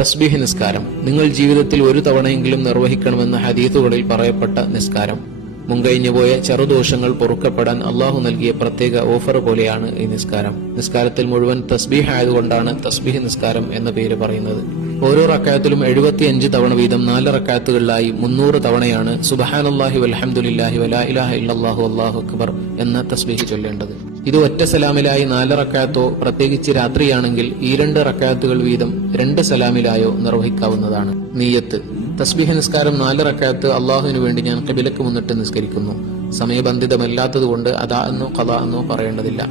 തസ്ബീഹ് നിസ്കാരം നിങ്ങൾ ജീവിതത്തിൽ ഒരു തവണയെങ്കിലും നിർവഹിക്കണമെന്ന ഹദീസുകളിൽ പറയപ്പെട്ട നിസ്കാരം. മുൻകഴിഞ്ഞുപോയ ചെറുദോഷങ്ങൾ പൊറുക്കപ്പെടാൻ അള്ളാഹു നൽകിയ പ്രത്യേക ഓഫർ പോലെയാണ് ഈ നിസ്കാരം. നിസ്കാരത്തിൽ മുഴുവൻ തസ്ബീഹ് ആയതുകൊണ്ടാണ് തസ്ബീഹ് നിസ്കാരം എന്ന പേര് പറയുന്നത്. ഓരോ റക്അത്തിലും 75 തവണ വീതം 4 റക്അത്തുകളിലായി 300 തവണയാണ് സുബ്ഹാനല്ലാഹി വൽഹംദുലില്ലാഹി വലാ ഇലാഹ ഇല്ലല്ലാഹു അല്ലാഹു അക്ബർ എന്ന തസ്ബീഹ് ചൊല്ലേണ്ടത്. ഇത് ഒറ്റ സലാമിലായി 4 റക്അത്തോ പ്രത്യേകിച്ച് രാത്രിയാണെങ്കിൽ ഈ 2 റക്അത്തുകൾ വീതം 2 സലാമിലായോ നിർവഹിക്കാവുന്നതാണ്. നിയ്യത്ത്. തസ്ബീഹ് നിസ്കാരം 4 റക്അത്ത് അള്ളാഹുവിനു വേണ്ടി ഞാൻ ഖിബലക്ക് മുന്നിട്ട് നിസ്കരിക്കുന്നു. സമയബന്ധിതമല്ലാത്തതുകൊണ്ട് അദാ എന്നോ ഖദാ എന്നോ പറയേണ്ടതില്ല.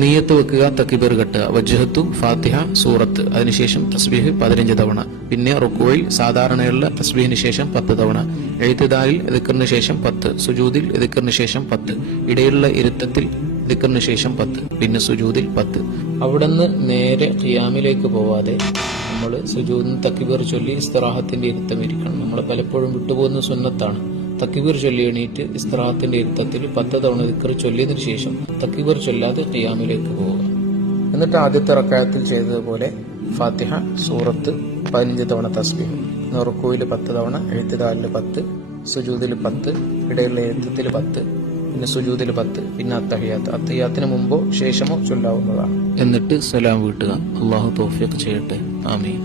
നിയ്യത്ത് വെക്കുക, തക്ബീർ കെട്ടുക, വജ്ഹത്തു, ഫാത്തിഹ, സൂറത്ത്, അതിനുശേഷം തസ്ബീഹ് 15 തവണ, പിന്നെ റുക്കൂയിൽ സാധാരണയുള്ള തസ്ബീഹിന് ശേഷം 10 തവണ, എഴുത്തിദാലിൽ ദിക്റിന് ശേഷം 10, സുജൂദിൽ ദിക്റിന് ശേഷം 10, ഇടയിലുള്ള ഇരുത്തത്തിൽ ദിക്റിന് ശേഷം 10, പിന്നെ സുജൂദിൽ 10. അവിടുന്ന് നേരെ ഖിയാമിലേക്ക് പോവാതെ നമ്മൾ സുജൂദിന് തക്ബീർ ചൊല്ലി ഇസ്തിറാഹത്തിന്റെ ഇരുത്തം ഇരിക്കണം. നമ്മൾ പലപ്പോഴും വിട്ടുപോകുന്ന സുന്നത്താണ്. തക്ബീർ ചൊല്ലി എണീറ്റ് ഇസ്തിറാഹത്തിന്റെ ഇരുത്തത്തിൽ 10 തവണ ദിക്ർ ചൊല്ലിയതിനു ശേഷം തക്ബീർ ചൊല്ലാതെ ഖിയാമിലേക്ക് പോവുക. എന്നിട്ട് ആദ്യത്തെ റക്അത്തിൽ ചെയ്തതുപോലെ ഫാത്തിഹ, സൂറത്ത് 15 തവണ തസ്ബീഹ്, റുക്കൂയിൽ 10 തവണ, എഴുത്തിദാലിൽ 10, സുജൂദിൽ 10, ഇടയിലുള്ള ഇരുത്തത്തിൽ 10, പിന്നെ സുജൂദിൽ 10, പിന്നെ അത്തഹിയാത്തിന് മുമ്പോ ശേഷമോ ചൊല്ലാവുന്നതാണ്. എന്നിട്ട് സലാം വീട്ടുക. അള്ളാഹു തൗഫീഖ് ചെയ്യട്ടെ. ആമീൻ.